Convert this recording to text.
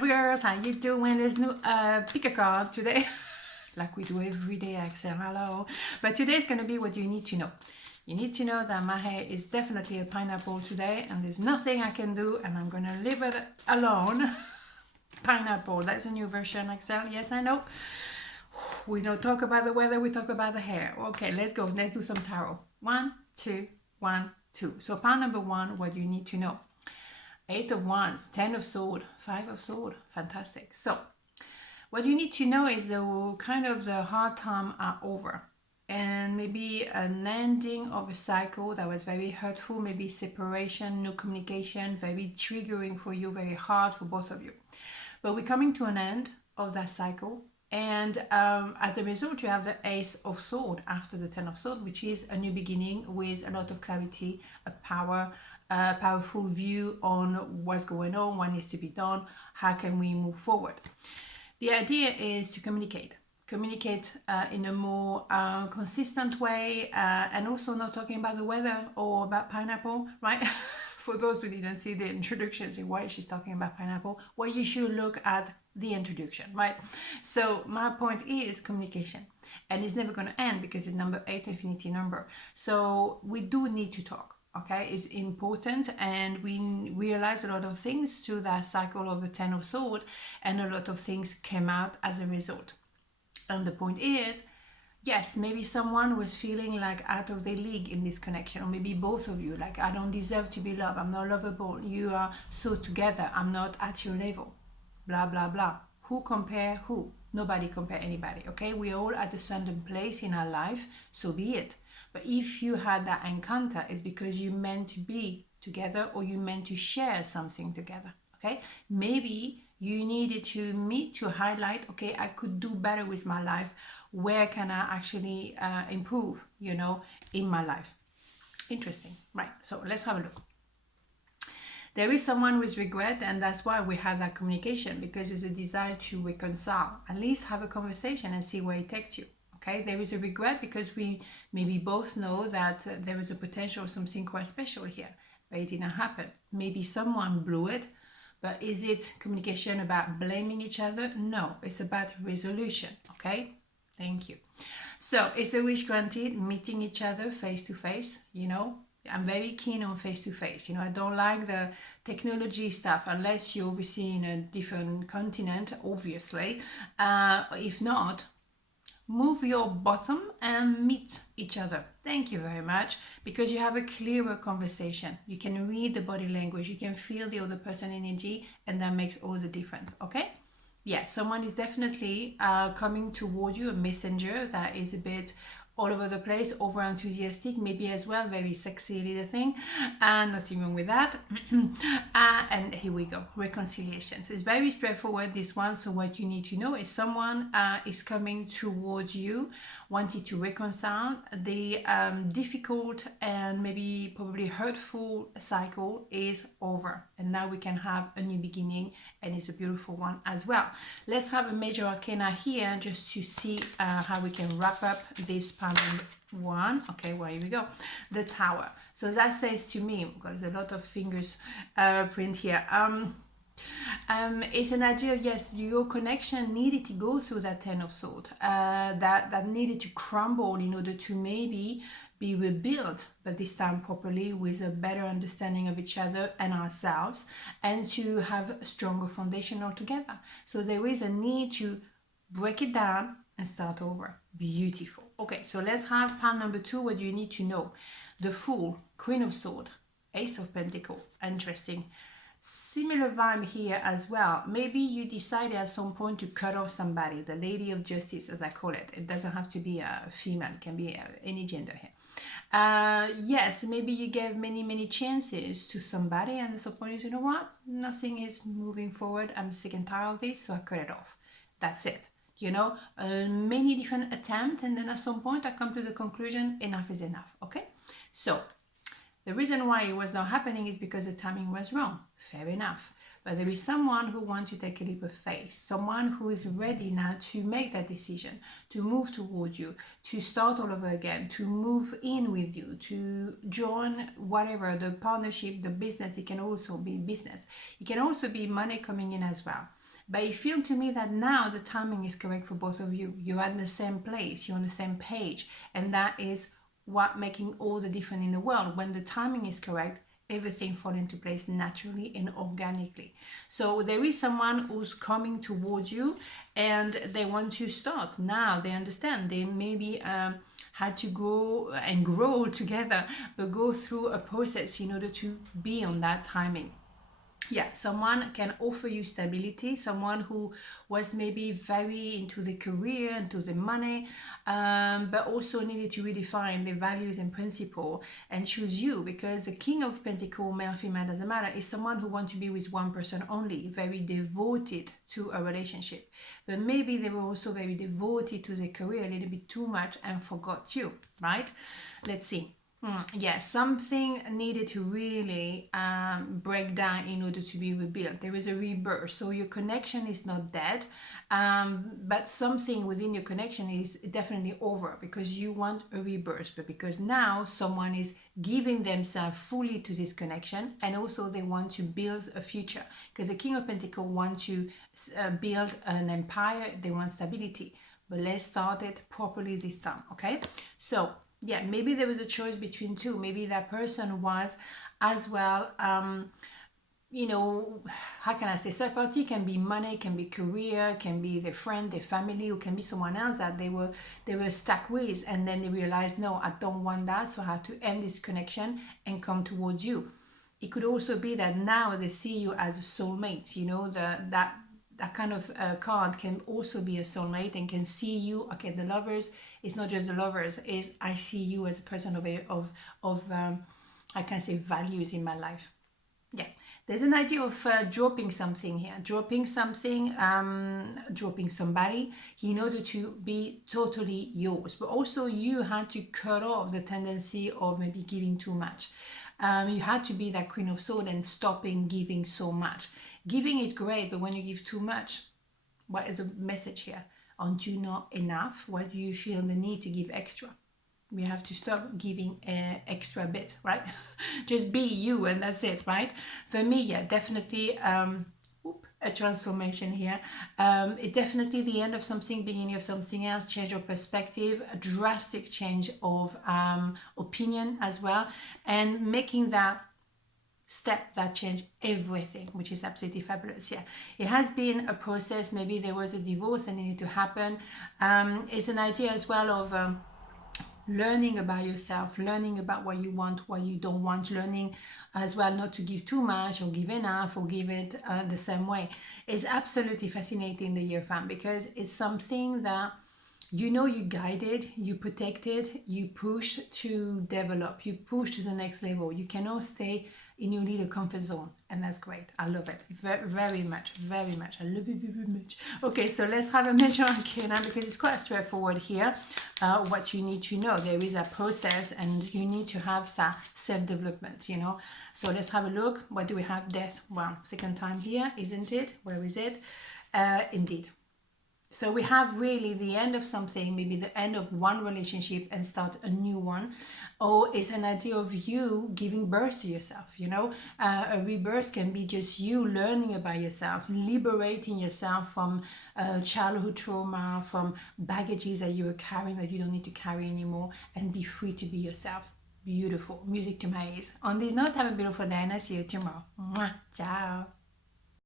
Girls, how you doing? There's no pick a card today, like we do every day, Axelle. Hello. But today is going to be what you need to know. You need to know that my hair is definitely a pineapple today, and there's nothing I can do, and I'm going to leave it alone. Pineapple, that's a new version, Axelle. Yes, I know. We don't talk about the weather, we talk about the hair. Okay, let's go. Let's do some tarot. 1, 2, 1, 2. So, part number 1, what you need to know. 8 of Wands, 10 of Sword, 5 of Sword. Fantastic. So, what you need to know is the hard time are over. And maybe an ending of a cycle that was very hurtful, maybe separation, no communication, very triggering for you, very hard for both of you. But we're coming to an end of that cycle. And as a result, you have the Ace of Sword after the 10 of Sword, which is a new beginning with a lot of clarity, a powerful view on what's going on, what needs to be done, how can we move forward. The idea is to communicate in a more consistent way, and also not talking about the weather or about pineapple, right? For those who didn't see the introductions in why she's talking about pineapple, well, you should look at the introduction, right? So my point is communication, and it's never going to end because it's number 8, infinity number. So we do need to talk. Okay, it's important, and we realize a lot of things through that cycle of the 10 of Sword, and a lot of things came out as a result. And the point is, yes, maybe someone was feeling like out of their league in this connection, or maybe both of you, like, I don't deserve to be loved, I'm not lovable, you are so together, I'm not at your level, blah blah blah. Who compare who? Nobody compare anybody. Okay, we're all at a certain place in our life, so be it. But if you had that encounter, it's because you meant to be together, or you meant to share something together. Okay, maybe you needed to meet to highlight, okay, I could do better with my life. Where can I actually improve, in my life? Interesting, right? So let's have a look. There is someone with regret, and that's why we have that communication, because it's a desire to reconcile, at least have a conversation and see where it takes you. Okay, there is a regret because we maybe both know that there is a potential of something quite special here, but it didn't happen. Maybe someone blew it, but is it communication about blaming each other? No, it's about resolution. Okay, thank you. So it's a wish granted, meeting each other face to face. I'm very keen on face to face. I don't like the technology stuff unless you're obviously in a different continent, obviously. If not, move your bottom and meet each other. Thank you very much, because you have a clearer conversation. You can read the body language, you can feel the other person energy, and that makes all the difference. Okay, yeah, someone is definitely coming toward you, a messenger that is a bit all over the place, over enthusiastic, maybe as well, very sexy little thing, and nothing wrong with that. And here we go, reconciliation. So it's very straightforward, this one. So what you need to know is someone is coming towards you, wanting to reconcile. The difficult and maybe probably hurtful cycle is over, and now we can have a new beginning, and it's a beautiful one as well. Let's have a major arcana here just to see how we can wrap up this panel 1. Okay, well, here we go. The Tower. So that says to me, because a lot of fingers print here, it's an idea, yes, your connection needed to go through that 10 of Swords, that needed to crumble in order to maybe be rebuilt, but this time properly, with a better understanding of each other and ourselves, and to have a stronger foundation altogether. So there is a need to break it down and start over. Beautiful. Okay, so let's have pan number 2. What do you need to know? The Fool, Queen of Swords, Ace of Pentacles. Interesting. Similar vibe here as well. Maybe you decided at some point to cut off somebody, the Lady of Justice, as I call it. It doesn't have to be a female, it can be any gender here. Yes, maybe you gave many chances to somebody, and at some point you know what, nothing is moving forward, I'm sick and tired of this, so I cut it off. That's it. Many different attempts, and then at some point I come to the conclusion, enough is enough. Okay, so the reason why it was not happening is because the timing was wrong. Fair enough. But there is someone who wants to take a leap of faith, someone who is ready now to make that decision, to move towards you, to start all over again, to move in with you, to join whatever, the partnership, the business. It can also be business. It can also be money coming in as well. But it feels to me that now the timing is correct for both of you. You're at the same place, you're on the same page, and that is what making all the difference in the world. When the timing is correct, everything falls into place naturally and organically. So there is someone who's coming towards you and they want to start now. They understand they maybe had to go and grow together, but go through a process in order to be on that timing. Yeah, someone can offer you stability, someone who was maybe very into the career, into the money, but also needed to redefine their values and principle and choose you, because the King of Pentacles, male, female, doesn't matter, is someone who wants to be with one person only, very devoted to a relationship. But maybe they were also very devoted to their career a little bit too much and forgot you, right? Let's see. Yeah, something needed to really break down in order to be rebuilt. There is a rebirth. So your connection is not dead, but something within your connection is definitely over, because you want a rebirth, but because now someone is giving themselves fully to this connection, and also they want to build a future, because the King of Pentacles wants to build an empire. They want stability, but let's start it properly this time. Okay, so yeah, maybe there was a choice between two. Maybe that person was as well, you know, how can I say, third party can be money, can be career, can be their friend, their family, or can be someone else that they were stuck with, and then they realized, no, I don't want that, so I have to end this connection and come towards you. It could also be that now they see you as a soulmate, you know, that kind of card can also be a soulmate and can see you. Okay, the lovers, it's not just the lovers, is I see you as a person of I can say values in my life. Yeah, there's an idea of dropping something here, dropping something, dropping somebody in order to be totally yours. But also you had to cut off the tendency of maybe giving too much. You had to be that Queen of Swords and stopping giving so much. Giving is great, but when you give too much, what is the message here? Aren't you not enough? Why do you feel the need to give extra? We have to stop giving an extra bit, right? Just be you and that's it, right? For me, yeah, definitely a transformation here. It definitely the end of something, beginning of something else, change of perspective, a drastic change of opinion as well, and making that step that changed everything, which is absolutely fabulous. Yeah, it has been a process. Maybe there was a divorce and it needed to happen. It's an idea as well of learning about yourself, learning about what you want, what you don't want, learning as well not to give too much or give enough or give it the same way. It's absolutely fascinating, the year fam, because it's something that you know you guided, you protected, you push to develop, you push to the next level. You cannot stay in your little comfort zone, and that's great. I love it very, very much, very much. I love it very much. Okay, so let's have a major arcana, because it's quite straightforward here. What you need to know, there is a process and you need to have that self-development, you know. So let's have a look. What do we have? Death. Well, second time here, isn't it? Where is it? Indeed. So we have really the end of something, maybe the end of one relationship and start a new one. Or it's an idea of you giving birth to yourself, you know. A rebirth can be just you learning about yourself, liberating yourself from childhood trauma, from baggages that you were carrying that you don't need to carry anymore, and be free to be yourself. Beautiful. Music to my ears. On this note, have a beautiful day and I'll see you tomorrow. Mwah. Ciao.